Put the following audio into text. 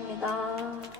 감사합니다.